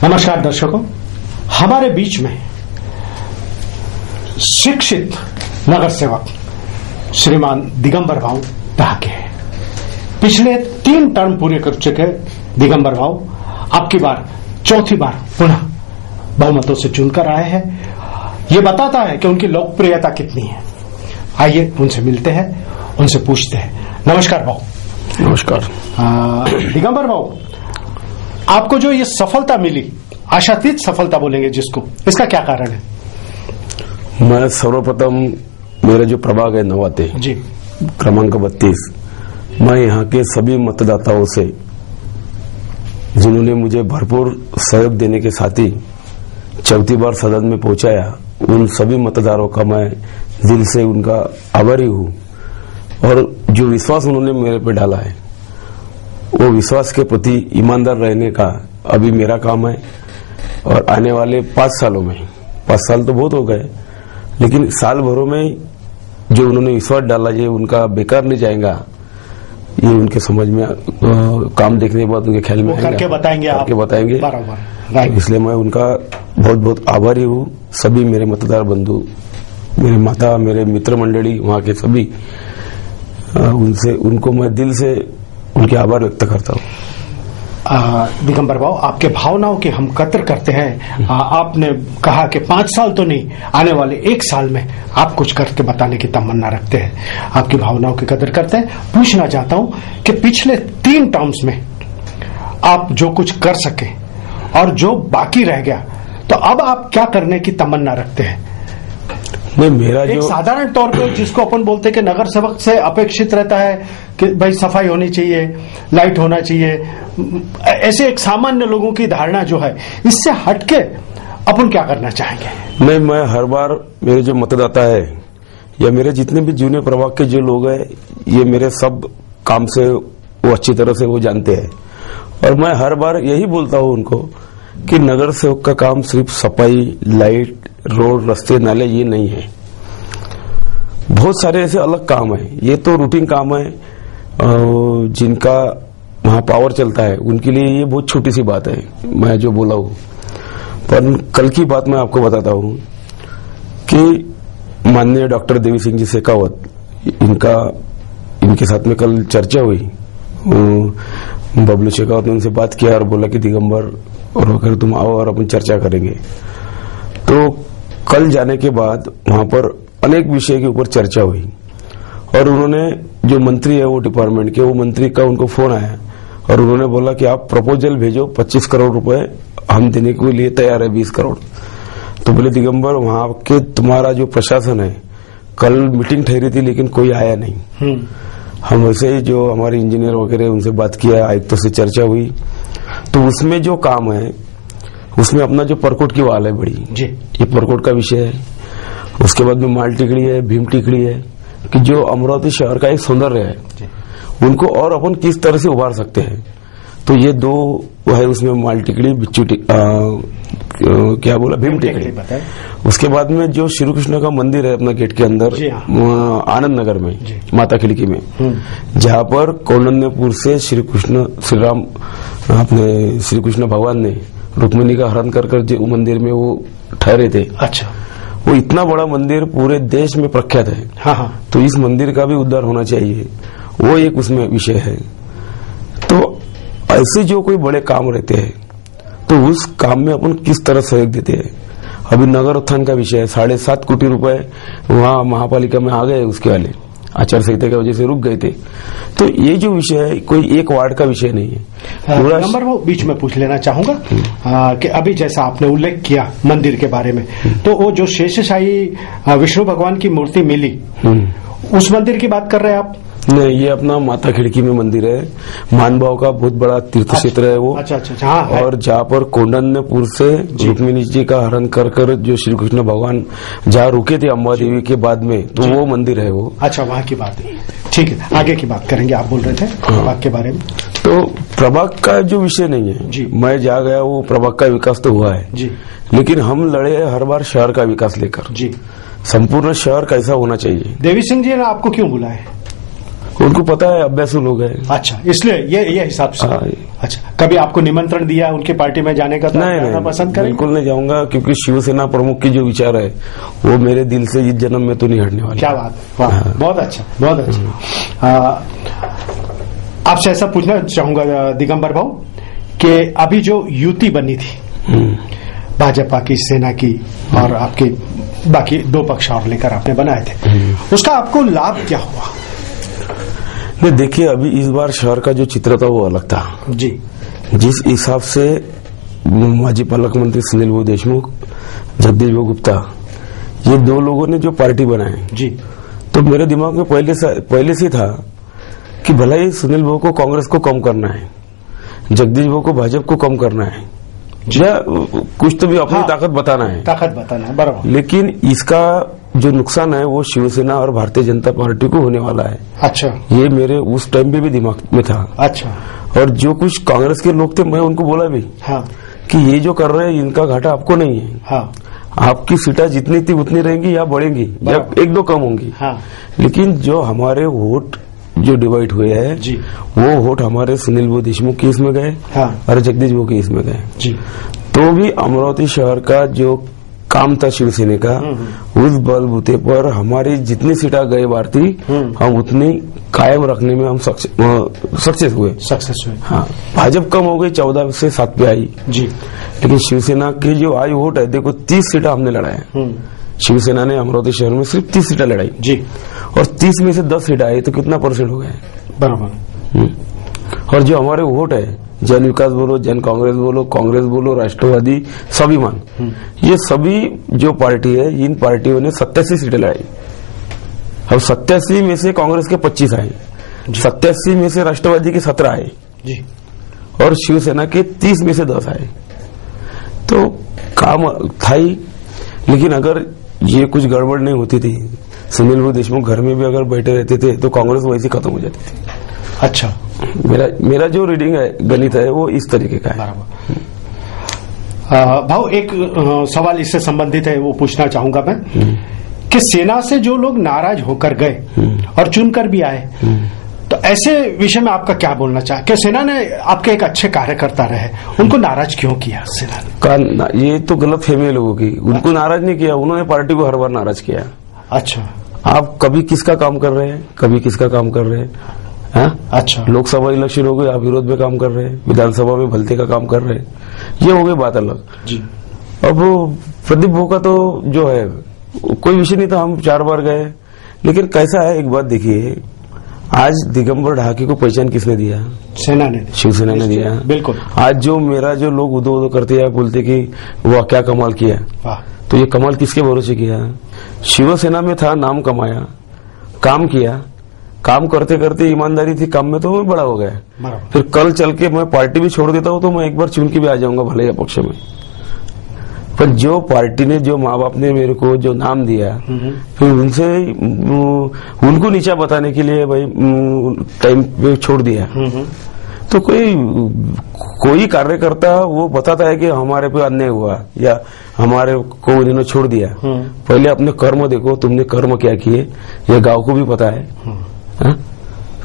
नमस्कार दर्शकों, हमारे बीच में शिक्षित नगर सेवक श्रीमान दिगंबर भाऊ दहाके हैं। पिछले 3 टर्म पूरे कर चुके दिगंबर भाऊ आपकी बार चौथी बार पुनः बहुमतों से चुनकर आए हैं। ये बताता है कि उनकी लोकप्रियता कितनी है। आइए उनसे मिलते हैं, उनसे पूछते हैं। नमस्कार भाऊ। नमस्कार। दिगंबर भाऊ, आपको जो ये सफलता मिली, आशातीत सफलता बोलेंगे जिसको, इसका क्या कारण है? मैं सर्वप्रथम मेरा जो प्रभाग है नवाते जी, क्रमांक 32, मैं यहाँ के सभी मतदाताओं से जिन्होंने मुझे भरपूर सहयोग देने के साथ ही चौथी बार सदन में पहुंचाया, उन सभी मतदारों का मैं दिल से उनका आभारी हूँ। और जो विश्वास उन्होंने मेरे पे डाला है, वो विश्वास के प्रति ईमानदार रहने का अभी मेरा काम है। और आने वाले 5 सालों में, 5 साल तो बहुत हो गए, लेकिन साल भरों में जो उन्होंने विश्वास डाला ये उनका बेकार नहीं जाएगा। ये उनके समझ में काम देखने के बाद उनके ख्याल में करके बताएंगे आप। इसलिए मैं उनका बहुत बहुत आभारी हूँ। सभी मेरे मतदार बंधु, मेरे माता, मेरे मित्र मंडली, वहाँ के सभी, उनको मैं दिल से उनके आभार व्यक्त करता हूँ। दिगंबर भाऊ, आपके भावनाओं की हम कद्र करते हैं। आपने कहा कि 5 साल तो नहीं, आने वाले 1 साल में आप कुछ करके बताने की तमन्ना रखते हैं। आपकी भावनाओं की कद्र करते हैं। पूछना चाहता हूं कि पिछले 3 टर्म्स में आप जो कुछ कर सके और जो बाकी रह गया, तो अब आप क्या करने की तमन्ना रखते हैं? नहीं, मेरा एक साधारण तौर पे जिसको अपन बोलते हैं कि नगर सेवक से अपेक्षित रहता है कि भाई सफाई होनी चाहिए, लाइट होना चाहिए, ऐसे एक सामान्य लोगों की धारणा जो है, इससे हटके अपन क्या करना चाहेंगे? नहीं, मैं हर बार मेरे जो मतदाता है या मेरे जितने भी जूनियर प्रभाग के जो लोग हैं, ये मेरे सब काम से वो अच्छी तरह से वो जानते हैं। और मैं हर बार यही बोलता हूँ उनको कि नगर सेवक का काम सिर्फ सफाई, लाइट, रोड, रास्ते, नाले ये नहीं है। बहुत सारे ऐसे अलग काम है। ये तो रूटीन काम है, जिनका वहां पावर चलता है, उनके लिए ये बहुत छोटी सी बात है, मैं जो बोला हूं। पर कल की बात मैं आपको बताता हूं कि माननीय डॉक्टर देवी सिंह जी शेखावत, इनके साथ में कल चर्चा हुई। बबलू शेखावत ने उनसे बात किया और बोला कि दिगंबर और अगर तुम आओ और अपन चर्चा करेंगे। तो कल जाने के बाद वहां पर अनेक विषय के ऊपर चर्चा हुई और उन्होंने, जो मंत्री है वो डिपार्टमेंट के, वो मंत्री का उनको फोन आया और उन्होंने बोला कि आप प्रपोजल भेजो, 25 करोड़ रुपए हम देने के लिए तैयार है, 20 करोड़। तो बोले दिगंबर, वहां के तुम्हारा जो प्रशासन है, कल मीटिंग ठहरी थी लेकिन कोई आया नहीं। हम वैसे ही जो हमारे इंजीनियर वगैरह उनसे बात किया, आयुक्तों से चर्चा हुई, तो उसमें जो काम है उसमें अपना जो परकोट की वाल है बड़ी जी, ये परकोट का विषय है। उसके बाद में माल टिकड़ी है, भीम टिकड़ी है, कि जो अमरावती शहर का एक सौंदर्य है, उनको और अपन किस तरह से उभार सकते हैं। तो ये 2 है उसमें, माल टिकड़ी, बिच्छू क्या बोला, भीम टिकड़ी। उसके बाद में जो श्री कृष्ण का मंदिर है अपना गेट के अंदर, आनंद नगर में, माता खिड़की में, जहाँ पर कौंडन्यपुर से श्री कृष्ण भगवान ने रुक्मिणी का हरण कर जो मंदिर में वो ठहरे थे। अच्छा, वो इतना बड़ा मंदिर पूरे देश में प्रख्यात है। हाँ। तो इस मंदिर का भी उद्धार होना चाहिए, वो एक उसमें विषय है। तो ऐसे जो कोई बड़े काम रहते हैं, तो उस काम में अपन किस तरह सहयोग देते हैं। अभी नगर उत्थान का विषय है, 7.5 कोटी रुपए वहां महापालिका में आ गए, उसके वाले आचार संहिता की वजह से रुक गए थे। तो ये जो विषय है, कोई एक वार्ड का विषय नहीं है। नंबर वो बीच में पूछ लेना चाहूंगा कि अभी जैसा आपने उल्लेख किया मंदिर के बारे में, तो वो जो शेषशाही विष्णु भगवान की मूर्ति मिली, उस मंदिर की बात कर रहे हैं आप? नहीं, ये अपना माता खिड़की में मंदिर है, मानभाव का बहुत बड़ा तीर्थ क्षेत्र है वो। अच्छा, हाँ, और जहाँ पर कौंडन्यपुर से रुक्मिणी जी का हरण कर जो श्री कृष्ण भगवान जहाँ रुके थे अम्बा देवी के बाद में, तो वो मंदिर है वो। अच्छा, वहाँ की बात है, ठीक है, आगे की बात करेंगे। आप बोल रहे थे प्रभाग के बारे में। तो प्रभाग का जो विषय नहीं है जी, मैं जा गया, वो प्रभाग का विकास तो हुआ है जी, लेकिन हम लड़े हर बार शहर का विकास लेकर जी। संपूर्ण शहर कैसा होना चाहिए। देवी सिंह जी ने आपको क्यों बुलाया? उनको पता है, अभ्यासु लोग हैं। अच्छा, इसलिए ये हिसाब से। हाँ। अच्छा, कभी आपको निमंत्रण दिया उनके पार्टी में जाने का? तो नहीं, पसंद करें? बिल्कुल नहीं जाऊंगा, क्योंकि शिवसेना प्रमुख की जो विचार है वो मेरे दिल से इस जन्म में तो नहीं हटने वाले। क्या बात, वाह, हाँ। बहुत अच्छा, बहुत अच्छा। आपसे ऐसा पूछना चाहूंगा दिगंबर भाऊ कि अभी जो युति बनी थी भाजपा की, सेना की और आपके बाकी दो पक्ष और लेकर आपने बनाए थे, उसका आपको लाभ क्या हुआ? नहीं, देखिए, अभी इस बार शहर का जो चित्र था वो अलग था जी। जिस हिसाब से माजी पालक मंत्री सुनील भाऊ देशमुख, जगदीश भाऊ गुप्ता, ये दो लोगों ने जो पार्टी बनाई जी, तो मेरे दिमाग में पहले से था कि भला ही सुनील भाऊ को कांग्रेस को कम करना है, जगदीश भाऊ को भाजपा को कम करना है, या कुछ तो भी अपनी ताकत बताना है, बराबर। लेकिन इसका जो नुकसान है वो शिवसेना और भारतीय जनता पार्टी को होने वाला है। अच्छा, ये मेरे उस टाइम पे भी दिमाग में था। अच्छा। और जो कुछ कांग्रेस के लोग थे, मैं उनको बोला भी कि ये जो कर रहे हैं इनका घाटा आपको नहीं है। आपकी सीटें जितनी थी उतनी रहेंगी या बढ़ेंगी या एक दो कम होंगी। लेकिन जो हमारे वोट जो डिवाइड हुए हैं वो वोट हमारे सुनील भाऊ देशमुख के इसमें गए और जगदीश भाऊ के इसमें गए। तो भी अमरावती शहर का जो काम था शिवसेना का, उस बलबूते पर हमारी जितनी सीटें गए बार थी हम उतनी कायम रखने में हम सक्सेस हुए। हाँ, भाजपा कम हो गई, 14 से 7 पे आई जी। लेकिन शिवसेना की जो आई वोट है, देखो 30 सीटें हमने लड़ाए। शिवसेना ने अमरावती शहर में सिर्फ 30 सीटें लड़ाई जी, और 30 में से 10 सीटें आई, तो कितना परसेंट हो गए? बराबर। और जो हमारे वोट है, जन विकास बोलो, जन कांग्रेस बोलो, कांग्रेस बोलो, राष्ट्रवादी, स्वाभिमान, ये सभी जो पार्टी है, इन पार्टियों ने 87 सीटें लड़ाई। अब 87 में से कांग्रेस के 25 आए, 87 में से राष्ट्रवादी के 17 आए जी, और शिवसेना के 30 में से 10 आए। तो काम था ही। लेकिन अगर ये कुछ गड़बड़ नहीं होती थी, सुनील भाऊ देशमुख घर में भी अगर बैठे रहते थे, तो कांग्रेस वैसे खत्म हो जाती थी। अच्छा, मेरा जो रीडिंग है, गणित है, वो इस तरीके का है। भाव, एक सवाल इससे संबंधित है, वो पूछना चाहूंगा मैं कि सेना से जो लोग नाराज होकर गए और चुनकर भी आए, तो ऐसे विषय में आपका क्या बोलना चाहे कि सेना ने आपके एक अच्छे कार्यकर्ता रहे, उनको नाराज क्यों किया सेना ने? ये तो गलत फहमी है लोगों की। उनको नाराज नहीं किया, उन्होंने पार्टी को हर बार नाराज किया। अच्छा, आप कभी किसका काम कर रहे हैं, कभी किसका काम कर रहे हैं। अच्छा, लोकसभा इलेक्शन हो गए, आप विरोध में काम कर रहे हैं, विधानसभा में भलते का काम कर रहे हैं, ये हो गई बात अलग जी। अब प्रदीप भाऊ का तो जो है कोई विषय नहीं था, हम 4 बार गए। लेकिन कैसा है, एक बात देखिए, आज दिगंबर ढाकी को पहचान किसने दिया? सेना ने, शिवसेना ने दिया। बिल्कुल। आज जो मेरा जो लोग उदो करते हैं, बोलते कि वो क्या कमाल किया, तो ये कमाल किसके भरोसे किया? शिवसेना में था, नाम कमाया, काम किया, काम करते करते ईमानदारी थी काम में, तो मैं बड़ा हो गया। फिर कल चल के मैं पार्टी भी छोड़ देता हूँ तो मैं एक बार चुन के भी आ जाऊंगा भले या पक्ष में। पर जो पार्टी ने, जो माँ बाप ने मेरे को जो नाम दिया, फिर उनसे उनको नीचा बताने के लिए भाई टाइम पे छोड़ दिया। तो कोई कार्यकर्ता वो बताता है कि हमारे पे अन्याय हुआ या हमारे को उन्होंने छोड़ दिया, पहले अपने कर्म देखो, तुमने कर्म क्या किए, ये गांव को भी पता है।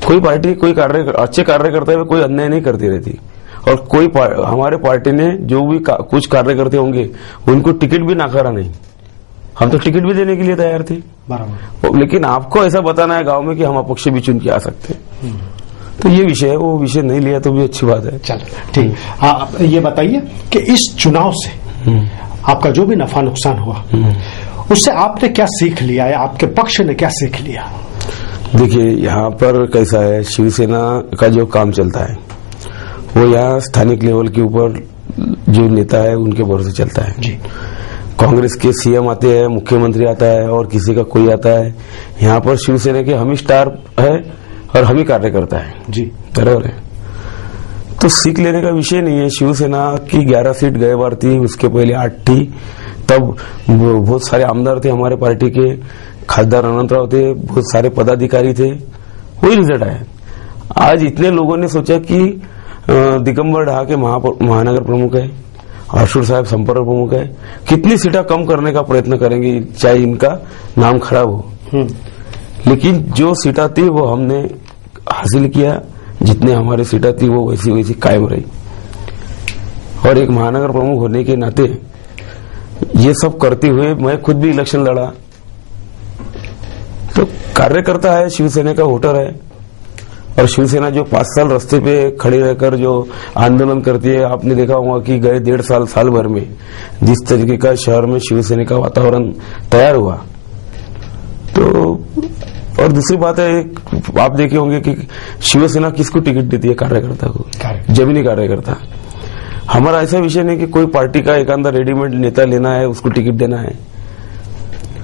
कोई पार्टी, कोई अच्छे कार्यकर्ता है, कोई अन्याय नहीं करती रहती। और कोई हमारे पार्टी ने जो भी कुछ कार्य करते होंगे उनको टिकट भी नाकारा नहीं, हम तो टिकट भी देने के लिए तैयार थे। लेकिन आपको ऐसा बताना है गांव में कि हम अपक्ष भी चुन के आ सकते हैं, तो ये विषय है, वो विषय नहीं लिया तो भी अच्छी बात है। चलो ठीक। हाँ, ये बताइए कि इस चुनाव से आपका जो भी नफा नुकसान हुआ, उससे आपने क्या सीख लिया या आपके पक्ष ने क्या सीख लिया? देखिए, यहाँ पर कैसा है, शिवसेना का जो काम चलता है वो यहाँ स्थानिक लेवल के ऊपर जो नेता है उनके भरोसे चलता है जी। कांग्रेस के सीएम आते हैं, मुख्यमंत्री आता है और किसी का कोई आता है। यहाँ पर शिवसेना के हम ही स्टार है और हम ही कार्य करता है जी, बराबर है। तो सीख लेने का विषय नहीं है। शिवसेना की 11 सीट गए बार थी, उसके पहले 8 थी। तब बहुत सारे आमदार थे हमारे पार्टी के, खासदार अनंतराव थे, बहुत सारे पदाधिकारी थे, वही रिजल्ट आया। आज इतने लोगों ने सोचा कि दिगंबर ढाके महानगर प्रमुख है, आशुर साहब संपर्क प्रमुख है, कितनी सीटें कम करने का प्रयत्न करेंगे चाहे इनका नाम खराब हो। लेकिन जो सीटें थी वो हमने हासिल किया, जितने हमारी सीटें थी वो वैसी वैसी कायम रही। और एक महानगर प्रमुख होने के नाते ये सब करते हुए मैं खुद भी इलेक्शन लड़ा। तो कार्यकर्ता है, शिवसेना का वोटर है, और शिवसेना जो 5 साल रास्ते पे खड़े रहकर जो आंदोलन करती है, आपने देखा होगा कि गए 1.5 साल भर में जिस तरीके का शहर में शिवसेना का वातावरण तैयार हुआ। तो और दूसरी बात है, आप देखे होंगे कि शिवसेना किसको टिकट देती है? कार्यकर्ता को, जमीनी कार्यकर्ता। हमारा ऐसा विषय नहीं कि कोई पार्टी का एक अंदर रेडीमेड नेता लेना है, उसको टिकट देना है।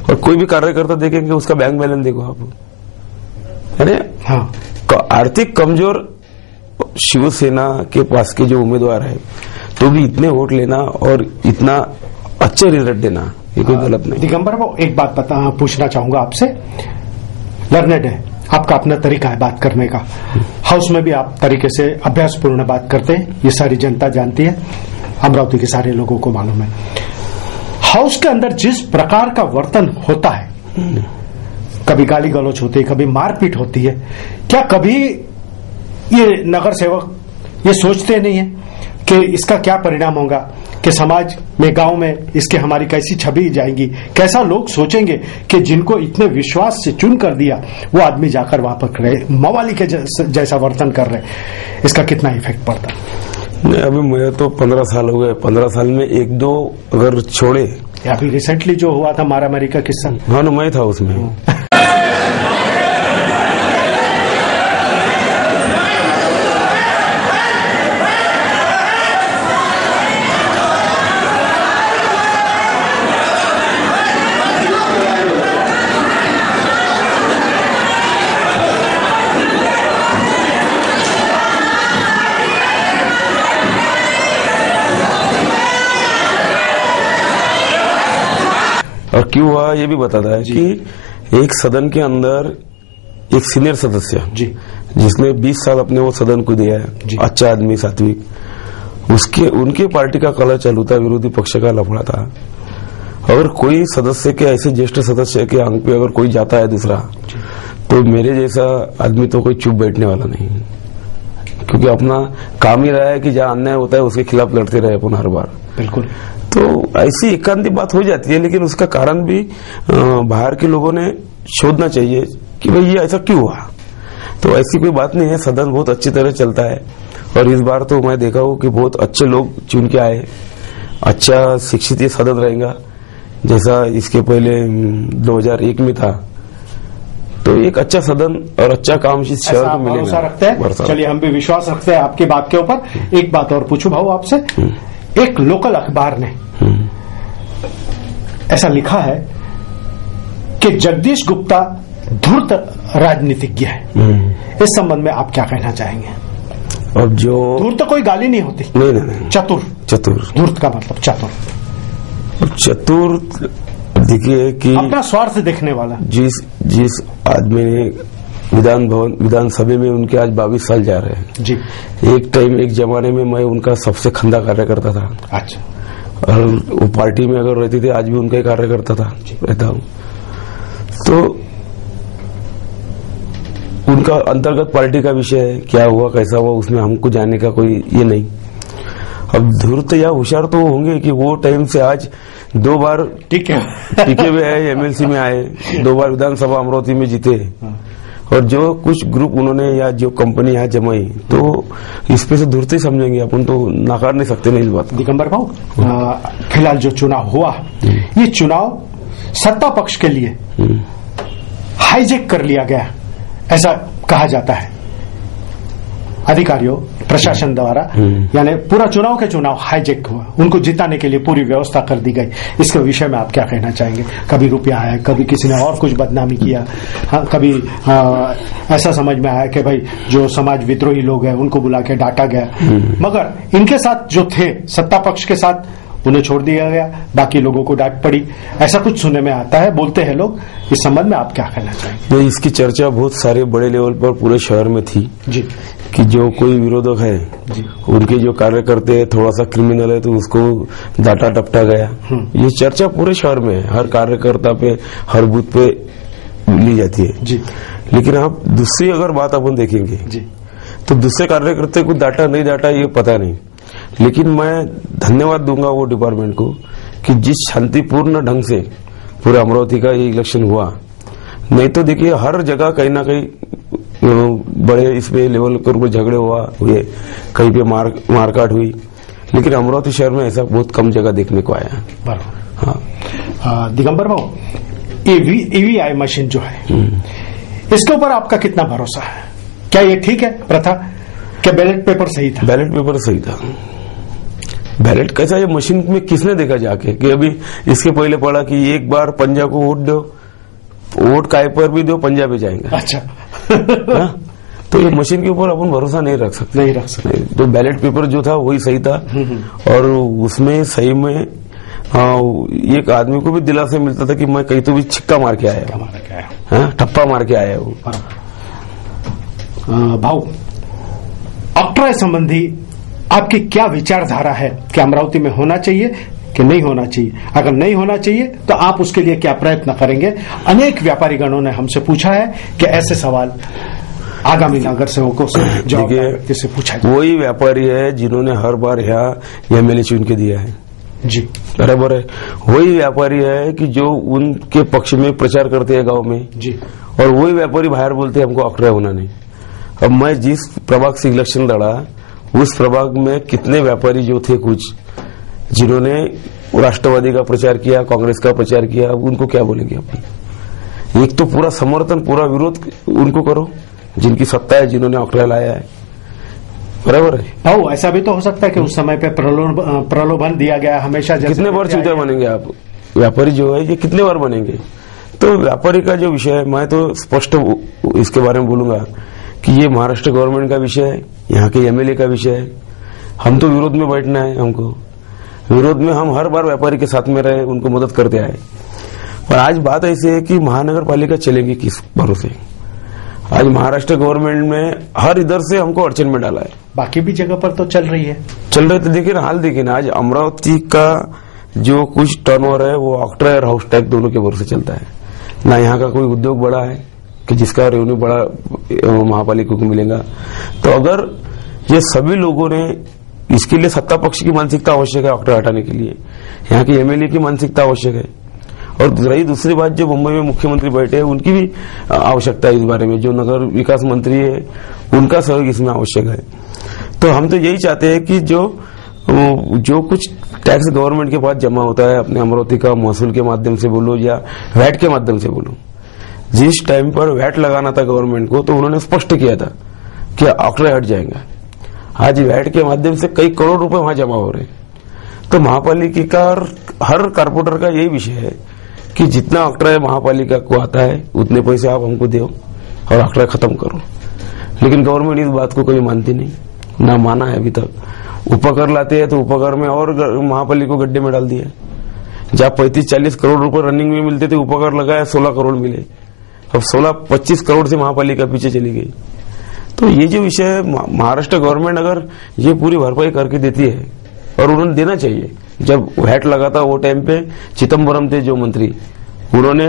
और कोई भी कार्यकर्ता देखेंगे उसका बैंक बैलेंस देखो आप, है हाँ। आर्थिक कमजोर शिवसेना के पास के जो उम्मीदवार है तो भी इतने वोट लेना और इतना अच्छे रिजल्ट देना ये कोई गलत नहीं। दिगंबर वो एक बात पूछना चाहूंगा आपसे, लर्नेड है, आपका अपना तरीका है बात करने का, हाउस में भी आप तरीके से अभ्यासपूर्ण बात करते हैं, ये सारी जनता जानती है, अमरावती के सारे लोगों को मालूम है। हाउस के अंदर जिस प्रकार का वर्तन होता है, कभी गाली गलौज होती है, कभी मारपीट होती है, क्या कभी ये नगर सेवक ये सोचते नहीं है कि इसका क्या परिणाम होगा, कि समाज में, गांव में इसके हमारी कैसी छवि जाएगी, कैसा लोग सोचेंगे कि जिनको इतने विश्वास से चुन कर दिया वो आदमी जाकर वहां पर खड़े मवाली के जैसा वर्तन कर रहे, इसका कितना इफेक्ट पड़ता? नहीं, अभी मुझे तो 15 साल हो गए, 15 साल में 1-2 अगर छोड़े। अभी रिसेंटली जो हुआ था मारामारी का किस्सा, हाँ ना, मैं था उसमें। और क्यों हुआ ये भी बताता है कि एक सदन के अंदर एक सीनियर सदस्य जी, जिसने 20 साल अपने वो सदन को दिया है, अच्छा आदमी, सात्विक, उनके पार्टी का कलह चालू था, विरोधी पक्ष का लफड़ा था। अगर कोई सदस्य के, ऐसे ज्येष्ठ सदस्य के अंक पे अगर कोई जाता है दूसरा, तो मेरे जैसा आदमी तो कोई चुप बैठने वाला नहीं, क्योंकि अपना काम ही रहा है कि जहां अन्याय होता है उसके खिलाफ लड़ते रहे अपन हर बार। बिल्कुल। तो ऐसी एकांती बात हो जाती है, लेकिन उसका कारण भी बाहर के लोगों ने शोधना चाहिए कि भाई ये ऐसा क्यों हुआ। तो ऐसी कोई बात नहीं है, सदन बहुत अच्छी तरह चलता है। और इस बार तो मैं देखा हूं कि बहुत अच्छे लोग चुन के आए, अच्छा शिक्षित ये सदन रहेगा, जैसा इसके पहले 2001 में था। तो एक अच्छा सदन और अच्छा काम इस शहर को मिलेगा, भरोसा रखते हैं। चलिए, हम भी विश्वास रखते हैं आपकी बात के ऊपर। एक बात और पूछूं भाऊ आपसे, एक लोकल अखबार ने ऐसा लिखा है कि जगदीश गुप्ता धूर्त राजनीतिज्ञ है, इस संबंध में आप क्या कहना चाहेंगे? अब जो धूर्त कोई गाली नहीं होती, नहीं। चतुर धूर्त का मतलब चतुर। चतुर देखिए कि अपना स्वार्थ देखने वाला। जिस आदमी ने विधानसभा में उनके आज 22 साल जा रहे हैं जी। एक टाइम, एक जमाने में मैं उनका सबसे खंदा कार्यकर्ता था। अच्छा। और वो पार्टी में अगर रहती थी, आज भी उनका ही कार्यकर्ता था, रहता हूं। तो उनका अंतर्गत पार्टी का विषय है, क्या हुआ कैसा हुआ उसमें हमको जानने का कोई ये नहीं। अब धूर्त या होशियार तो होंगे कि वो टाइम से आज 2 बार टिके हुए है, एमएलसी में आए, 2 बार विधानसभा अमरावती में जीते, और जो कुछ ग्रुप उन्होंने या जो कंपनी यहाँ जमाई, तो इस पे से धूर्त ही समझेंगे, अपन तो नकार नहीं सकते नहीं इस बात। दिगंबर भाऊ, फिलहाल जो चुनाव हुआ, ये चुनाव सत्ता पक्ष के लिए हाईजेक कर लिया गया, ऐसा कहा जाता है अधिकारियों, प्रशासन द्वारा। यानी पूरा चुनाव के चुनाव हाईजेक हुआ, उनको जिताने के लिए पूरी व्यवस्था कर दी गई। इसके विषय में आप क्या कहना चाहेंगे? कभी रुपया आया, कभी किसी ने और कुछ बदनामी किया, कभी ऐसा समझ में आया कि भाई जो समाज विद्रोही लोग हैं उनको बुला के डांटा गया, मगर इनके साथ जो थे सत्ता पक्ष के साथ, उन्हें छोड़ दिया गया, बाकी लोगों को डांट पड़ी, ऐसा कुछ सुनने में आता है, बोलते हैं लोग। इस संबंध में आप क्या कहना चाहेंगे? इसकी चर्चा बहुत सारे बड़े लेवल पर पूरे शहर में थी जी, कि जो कोई विरोधक है जी, उनके जो कार्यकर्ते हैं थोड़ा सा क्रिमिनल है तो उसको डांटा टपटा गया। ये चर्चा पूरे शहर में है, हर कार्यकर्ता पे, हर बूथ पे ली जाती है जी। लेकिन आप दूसरी अगर बात अपन देखेंगे जी, तो दूसरे कार्यकर्ता को डाटा नहीं डाटा ये पता नहीं, लेकिन मैं धन्यवाद दूंगा वो डिपार्टमेंट को कि जिस शांतिपूर्ण ढंग से पूरे अमरावती का ये इलेक्शन हुआ। नहीं तो देखिए हर जगह कहीं ना कहीं बड़े इस पे लेवल पर कोई झगड़े हुए, कहीं पे मारकाट हुई, लेकिन अमरावती शहर में ऐसा बहुत कम जगह देखने को आया। बराबर। हाँ, दिगंबर भाऊ, ईवीआई मशीन जो है इसके ऊपर आपका कितना भरोसा है? क्या ये ठीक है प्रथा? क्या बैलेट पेपर सही था? बैलेट पेपर सही था। बैलेट कैसा, ये मशीन में किसने देखा जाके कि अभी इसके पहले पढ़ा कि एक बार पंजा को वोट दो, वोट काय पर भी दो, पंजा पे जाएंगे। अच्छा। तो ये मशीन के ऊपर अपन भरोसा नहीं रख सकते। तो बैलेट पेपर जो था वही सही था, और उसमें सही में एक आदमी को भी दिलासा मिलता था कि मैं कहीं तो भी छिक्का मार के आया, ठप्पा मार के आया वो। भाऊ, ऑक्ट्रॉय संबंधी आपकी क्या विचारधारा है कि अमरावती में होना चाहिए कि नहीं होना चाहिए? अगर नहीं होना चाहिए तो आप उसके लिए क्या प्रयत्न करेंगे? अनेक व्यापारी गणों ने हमसे पूछा है कि ऐसे सवाल आगामी नगर सेवकों से पूछा जाए। वही व्यापारी है जिन्होंने हर बार यहाँ एमएलए चुन के दिया है जी, बराबर है। वही व्यापारी है कि जो उनके पक्ष में प्रचार करते हैं गांव में जी, और वही व्यापारी बाहर बोलते हैं हमको ऑक्ट्रॉय होना नहीं। अब मैं जिस प्रभाग से इलेक्शन लड़ा, उस प्रभाग में कितने व्यापारी जो थे कुछ जिन्होंने राष्ट्रवादी का प्रचार किया, कांग्रेस का प्रचार किया, अब उनको क्या बोलेंगे अपन? एक तो पूरा समर्थन, पूरा विरोध उनको करो जिनकी सत्ता है, जिन्होंने ऑक्ट्रॉय लाया है, बराबर है। ऐसा भी तो हो सकता है कि उस समय पे प्रलोभन दिया गया हमेशा। कितने बार चूतिया बनेंगे आप? व्यापारी जो है ये कितने बार बनेंगे? तो व्यापारी का जो विषय है, मैं तो स्पष्ट इसके बारे में बोलूंगा कि ये महाराष्ट्र गवर्नमेंट का विषय है, यहाँ के एमएलए का विषय है। हम तो विरोध में बैठना है, हमको विरोध में हम हर बार व्यापारी के साथ में रहे, उनको मदद करते आए। और आज बात ऐसी है कि महानगर पालिका चलेगी किस भरोसे? आज महाराष्ट्र गवर्नमेंट में हर इधर से हमको अड़चन में डाला है। बाकी भी जगह पर तो चल रही है, तो देखिए ना, हाल देखिए ना, आज अमरावती का जो कुछ टर्नओवर है वो ऑक्ट्रॉय और हाउस टैक्स दोनों के भरोसे चलता है। ना यहाँ का कोई उद्योग बड़ा है कि जिसका रेवेन्यू बड़ा महापालिका को मिलेगा। तो अगर ये सभी लोगों ने, इसके लिए सत्ता पक्ष की मानसिकता आवश्यक है ऑक्ट्रॉय हटाने के लिए, यहाँ के एमएलए की मानसिकता आवश्यक है। और रही दूसरी बात, जो मुंबई में मुख्यमंत्री बैठे हैं उनकी भी आवश्यकता है इस बारे में, जो नगर विकास मंत्री है उनका सहयोग इसमें आवश्यक है। तो हम तो यही चाहते हैं कि जो कुछ टैक्स गवर्नमेंट के पास जमा होता है, अपने अमरावती का महसूल के माध्यम से बोलो या वैट के माध्यम से बोलो, जिस टाइम पर वैट लगाना था गवर्नमेंट को तो उन्होंने स्पष्ट किया था कि ऑक्ट्रॉय हट जाएगा। आज वैट के माध्यम से कई करोड़ रुपए वहां जमा हो रहे हैं। तो महापालिका का हर कारपोरेटर का यही विषय है कि जितना ऑक्ट्रॉय महापालिका को आता है उतने पैसे आप हमको दो और ऑक्ट्रॉय खत्म करो। लेकिन गवर्नमेंट इस बात को कभी मानती नहीं, ना माना है अभी तक। उपकर लाते हैं तो उपकर में और महापालिका को गड्ढे में डाल दिया। जहां 35-40 करोड़ रुपए रनिंग में मिलते थे, उपकर लगाया 16 करोड़ मिले। अब 16-25 करोड़ से महापालिका पीछे चली गई। तो ये जो विषय है, महाराष्ट्र गवर्नमेंट अगर ये पूरी भरपाई करके देती है, और उन्होंने देना चाहिए। जब वैट लगा था वो टाइम पे चिदम्बरम थे जो मंत्री, उन्होंने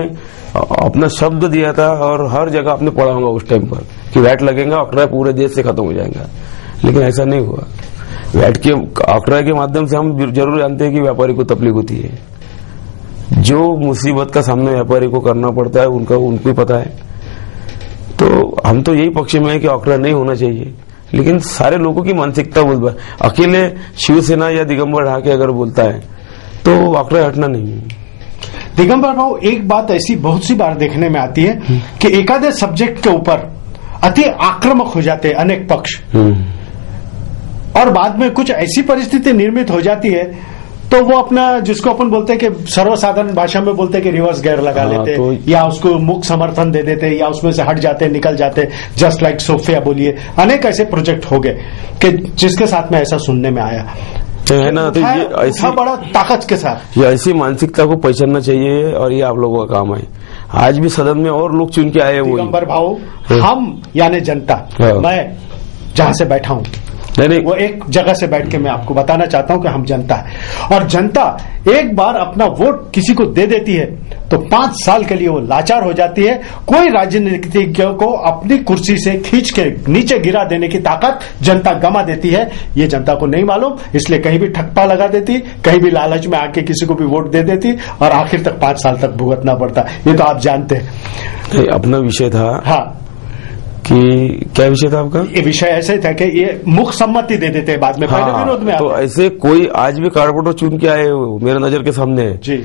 अपना शब्द दिया था और हर जगह आपने पढ़ा होगा उस टाइम पर कि वैट लगेगा, ऑक्ट्रॉय पूरे देश से खत्म हो जाएगा। लेकिन ऐसा नहीं हुआ। वैट के ऑक्ट्रॉय के माध्यम से हम जरूर जानते हैं कि व्यापारी को तकलीफ होती है। जो मुसीबत का सामना व्यापारी को करना पड़ता है उनको ही पता है। तो हम तो यही पक्ष में है कि ऑक्ट्रॉय नहीं होना चाहिए, लेकिन सारे लोगों की मानसिकता बोलता है। अकेले शिवसेना या दिगंबर ढाके अगर बोलता है तो ऑक्ट्रॉय हटना नहीं है। दिगंबर भाऊ, एक बात ऐसी बहुत सी बार देखने में आती है कि एकादे सब्जेक्ट के ऊपर अति आक्रामक हो जाते हैं अनेक पक्ष, और बाद में कुछ ऐसी परिस्थिति निर्मित हो जाती है तो वो अपना, जिसको अपन बोलते हैं कि सर्वसाधारण भाषा में बोलते हैं कि रिवर्स गेयर लगा लेते तो या उसको मुक्त समर्थन दे देते या उसमें से हट जाते, निकल जाते। जस्ट लाइक सोफिया बोलिए, अनेक ऐसे प्रोजेक्ट हो गए कि जिसके साथ में ऐसा सुनने में आया है ना। तो ये ऐसी बड़ा ताकत के साथ ये ऐसी मानसिकता को पहचानना चाहिए, और ये आप लोगों का काम है। आज भी सदन में और लोग चुन के आए। वो दिगंबर भाऊ, हम यानी जनता, मैं जहां से बैठा हूं, नहीं, वो एक जगह से बैठ के मैं आपको बताना चाहता हूं कि हम जनता है, और जनता एक बार अपना वोट किसी को दे देती है तो 5 साल के लिए वो लाचार हो जाती है। कोई राजनीतिज्ञ को अपनी कुर्सी से खींच के नीचे गिरा देने की ताकत जनता गमा देती है। ये जनता को नहीं मालूम, इसलिए कहीं भी ठप्पा लगा देती, कहीं भी लालच में आके किसी को भी वोट दे देती और आखिर तक 5 साल तक भुगतना पड़ता। ये तो आप जानते हैं। अपना विषय था हाँ, कि क्या विषय था आपका? ये विषय ऐसे था कि ये मुख्य सम्मति दे देते हैं बाद में, पहले विरोध में। तो ऐसे कोई आज भी कारपोरेटर चुन के आए मेरे नजर के सामने जी,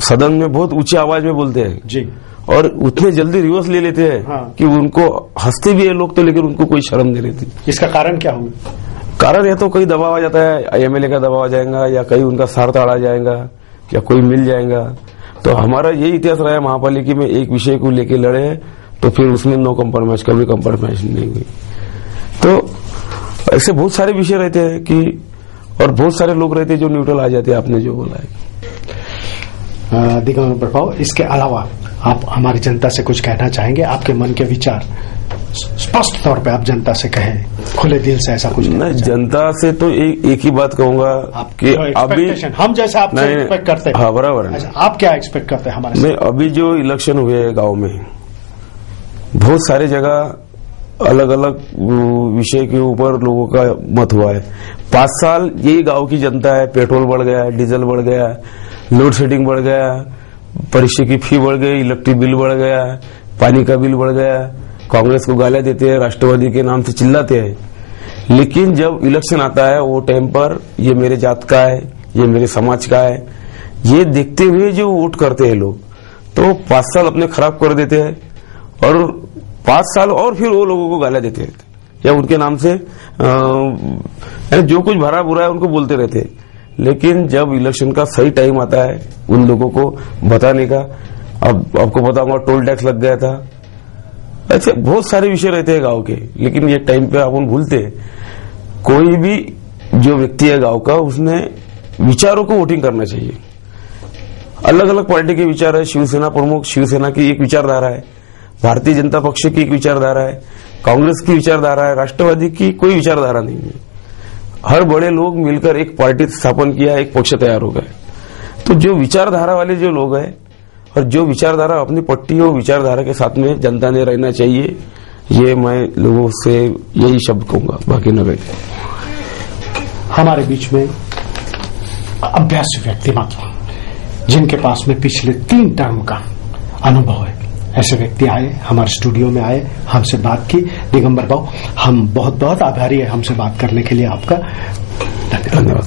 सदन में बहुत ऊंची आवाज में बोलते हैं जी, और उतने जल्दी रिवर्स ले लेते हैं। हाँ। कि उनको हंसते भी है लोग तो, लेकिन उनको कोई शर्म नहीं रहती। इसका कारण क्या हुआ? कारण या तो कहीं दबाव आ जाता है, एमएलए का दबाव आ जाएगा, या कहीं उनका सार ताड़ा जाएगा, या कोई मिल जाएगा। तो हमारा यही इतिहास रहा है महापालिका में, एक विषय को लेके लड़े तो फिर उसमें नो कम्प्रोमाइज, कभी कम्प्रोमाइज नहीं हुई। तो ऐसे बहुत सारे विषय रहते हैं कि, और बहुत सारे लोग रहते हैं जो न्यूट्रल आ जाते हैं, आपने जो बोला है। दिगंबर प्रभाव, इसके अलावा आप हमारी जनता से कुछ कहना चाहेंगे? आपके मन के विचार स्पष्ट तौर पे आप जनता से कहें, खुले दिल से ऐसा कुछ। मैं जनता से तो एक ही बात कहूंगा कि अभी हम जैसे आपसे एक्सपेक्ट करते हैं। हाँ, बराबर है। अच्छा, आप क्या एक्सपेक्ट करते हैं हमारे मैं अभी जो इलेक्शन हुए गांव में, बहुत सारी जगह अलग अलग विषय के ऊपर लोगों का मत हुआ है। 5 साल यही गांव की जनता है, पेट्रोल बढ़ गया, डीजल बढ़ गया, लोड शेडिंग बढ़ गया, परीक्षा की फी बढ़ गई, इलेक्ट्रिक बिल बढ़ गया, पानी का बिल बढ़ गया, कांग्रेस को गालियां देते हैं, राष्ट्रवादी के नाम से चिल्लाते हैं। लेकिन जब इलेक्शन आता है वो टाइम पर ये मेरे जात का है, ये मेरे समाज का है, ये देखते हुए जो वोट करते हैं लोग, तो 5 साल अपने खराब कर देते हैं और 5 साल और फिर वो लोगों को गालियां देते रहते या उनके नाम से जो कुछ भरा बुरा है उनको बोलते रहते हैं। लेकिन जब इलेक्शन का सही टाइम आता है उन लोगों को बताने का, अब आपको बताऊंगा टोल टैक्स लग गया था, ऐसे बहुत सारे विषय रहते हैं गांव के, लेकिन ये टाइम पे अपन भूलते हैं। कोई भी जो व्यक्ति है गांव का, उसने विचारों को वोटिंग करना चाहिए। अलग अलग पार्टी के विचार है, शिवसेना प्रमुख, शिवसेना की एक विचारधारा है, भारतीय जनता पक्ष की एक विचारधारा है, कांग्रेस की विचारधारा है, राष्ट्रवादी की कोई विचारधारा नहीं है। हर बड़े लोग मिलकर एक पार्टी स्थापन किया, एक पक्ष तैयार हो गए। तो जो विचारधारा वाले जो लोग हैं और जो विचारधारा अपनी पट्टी हो, विचारधारा के साथ में जनता ने रहना चाहिए। ये मैं लोगों से यही शब्द कहूंगा, बाकी न कहते। हमारे बीच में अभ्यास व्यक्तिमत्व जिनके पास में पिछले 3 टर्म का अनुभव है, ऐसे व्यक्ति आए, हमारे स्टूडियो में आए, हमसे बात की। दिगंबर बाबू, हम बहुत बहुत आभारी है हमसे बात करने के लिए आपका। धन्यवाद।